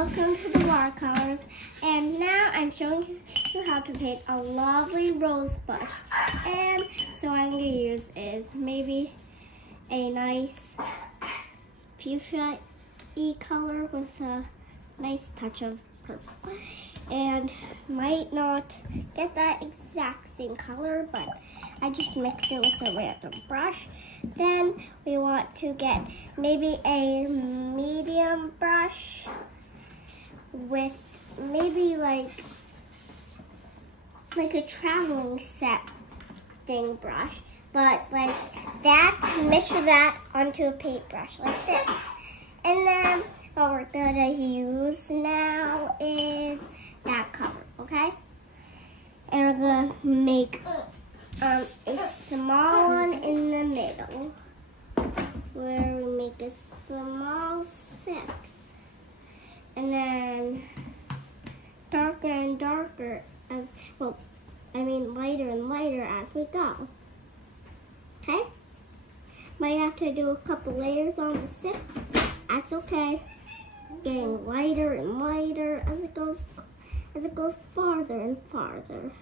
welcome to the watercolors. And now I'm showing you how to paint a lovely rose bush. And so I'm going to use is maybe a nice fuchsia-y color with a nice touch of purple. And might not get that exact same color, but I just mixed it with a random brush. Then we want to get maybe a medium brush with maybe like a traveling set thing brush, but like that, measure that onto a paintbrush like this. And then what we're gonna use now is that color, okay? And we're gonna make a small one in the middle, where we make a small 6, and then darker and darker as well. I mean lighter and lighter as we go. Okay? Might have to do a couple layers on the 6. That's okay. Getting lighter and lighter as it goes farther and farther.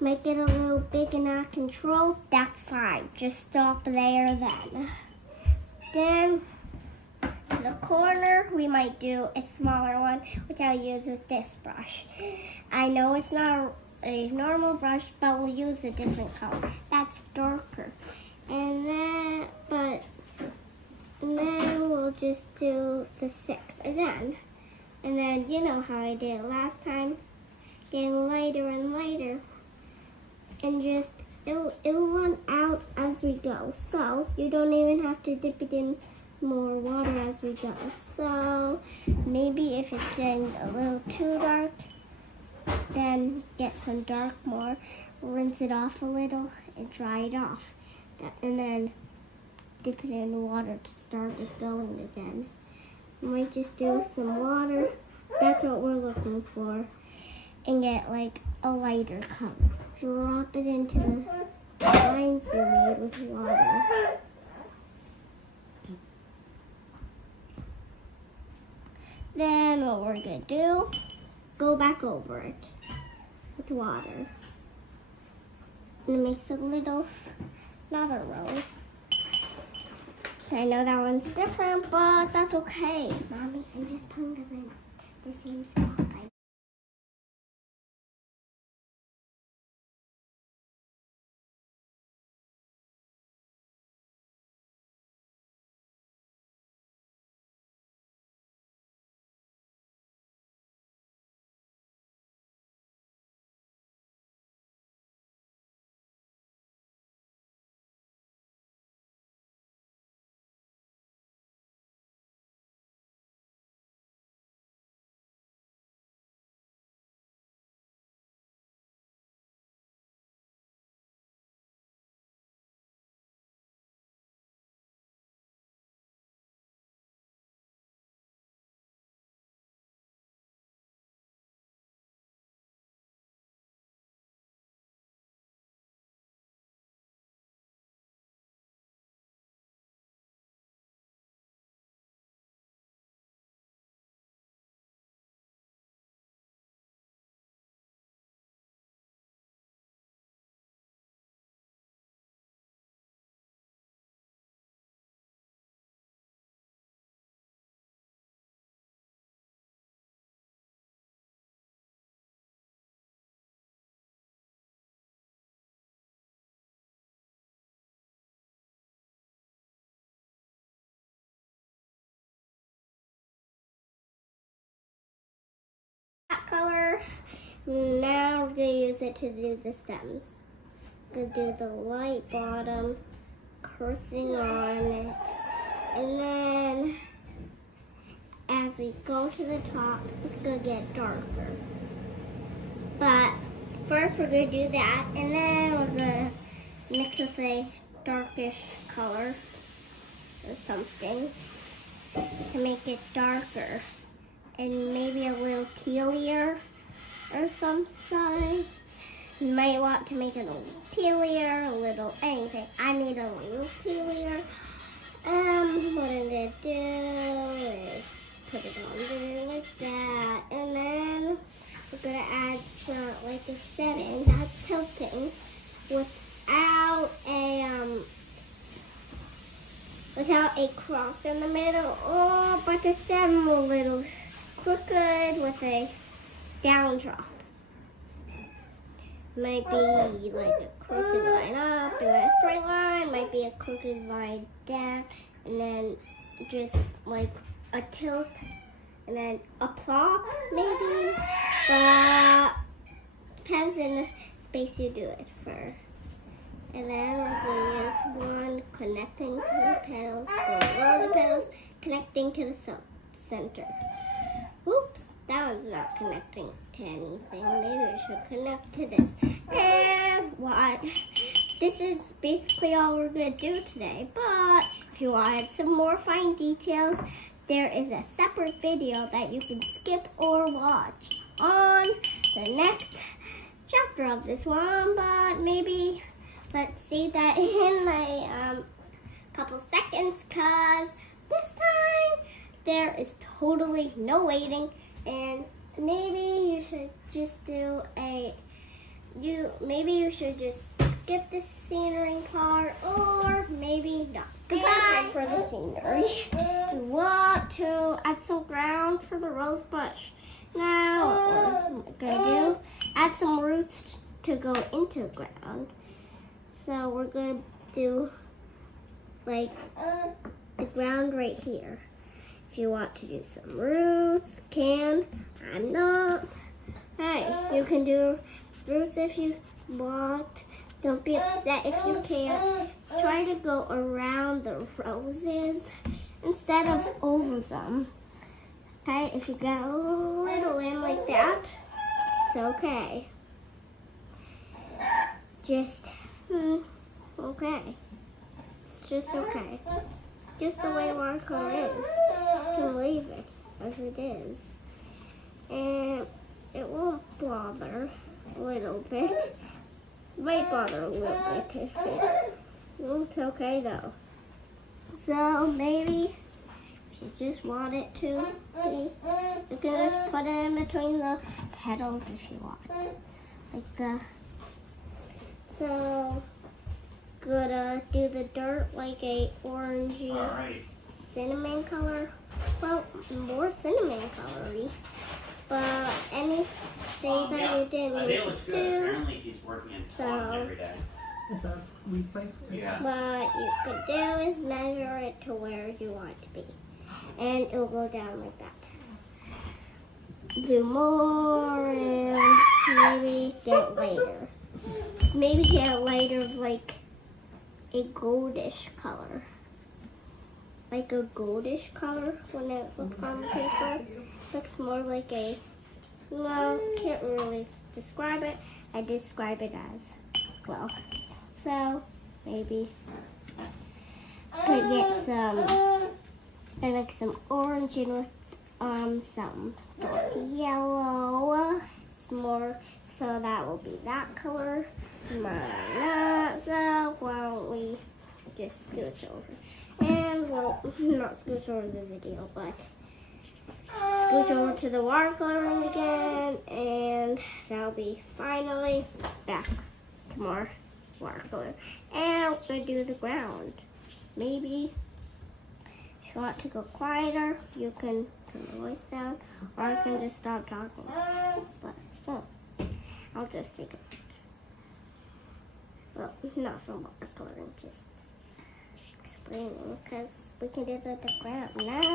Might get a little big and out of control. That's fine. Just stop there then. Then in the corner we might do a smaller one, which I'll use with this brush. I know it's not a normal brush, but we'll use a different color. That's darker. And then we'll just do the 6 again. And then you know how I did it last time, getting lighter and lighter, and just it will run out as we go. So you don't even have to dip it in more water as we go. So maybe if it's getting a little too dark, then get some dark more, rinse it off a little, and dry it off. And then dip it in water to start it going again. You might just do some water. That's what we're looking for. And get like a lighter color. Drop it into the lines you made with water. Then what we're gonna do, go back over it with water. And it makes a little, another rose. I know that one's different, but that's okay. Mommy, I'm just putting them in the same spot. Color. Now we're going to use it to do the stems. Going to do the light bottom, cursing on it, and then as we go to the top, it's going to get darker. But first we're going to do that, and then we're going to mix with a darkish color or something to make it darker. And maybe a little tealier or some size. You might want to make it a little tealier, a little anything. I need a little tealier. What I'm gonna do is put it on house in the middle. Oh, but the stem a little crooked with a down drop. Might be like a crooked line up and then a straight line. Might be a crooked line down and then just like a tilt and then a plop maybe. But depends on the space you do it for. And then we're going to use one connecting to the petals, going around the petals, connecting to the center. Oops, that one's not connecting to anything. Maybe we should connect to this. And what? This is basically all we're going to do today. But if you want some more fine details, there is a separate video that you can skip or watch on the next chapter of this one. But maybe let's see that in a couple seconds, because this time there is totally no waiting, and maybe you should just do maybe you should just skip the scenery part, or maybe not. Goodbye for the scenery. We want to add some ground for the rose bush. Now what we're gonna do, add some roots to go into the ground. So we're going to do like the ground right here. If you want to do some roots, I'm not. Hey, you can do roots if you want. Don't be upset if you can't. Try to go around the roses instead of over them. Okay, if you get a little in like that, it's okay. Just okay. It's just okay. Just the way watercolor is. You can leave it as it is. And it won't bother a little bit. It might bother a little bit. It's okay though. So maybe if you just want it to be, you can just put it in between the petals if you want. Like so, gonna do the dirt like a orangey cinnamon color. Well, more cinnamon colory. But any things that you didn't need to do. Apparently he's working in Taunton every day. Yeah. What you could do is measure it to where you want it to be. And it'll go down like that. Do more and maybe get later. Maybe get lighter, like a goldish color. Like a goldish color when it looks on the paper. Looks more like can't really describe it. I describe it as glow. So maybe could get some orange in with some dark yellow. It's more, so that will be that color. So why don't we just scooch over? And well, not scooch over the video, but scooch over to the watercoloring again, and that'll be finally back to more watercolor. And we're gonna do the ground. Maybe if you want to go quieter, you can turn the voice down, or I can just stop talking. But I'll just take it. Well, not from watercoloring, just explaining, because we can do the ground now.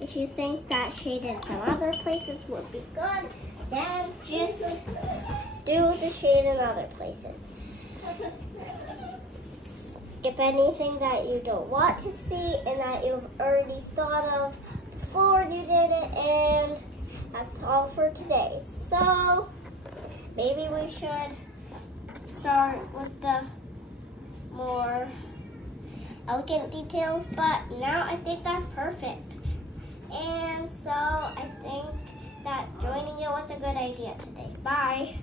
If you think that shade in some other places would be good, then just do the shade in other places. Skip anything that you don't want to see and that you've already thought of before you did it, and that's all for today. So maybe we should start with the more elegant details, but now I think that's perfect. And so I think that joining you was a good idea today. Bye.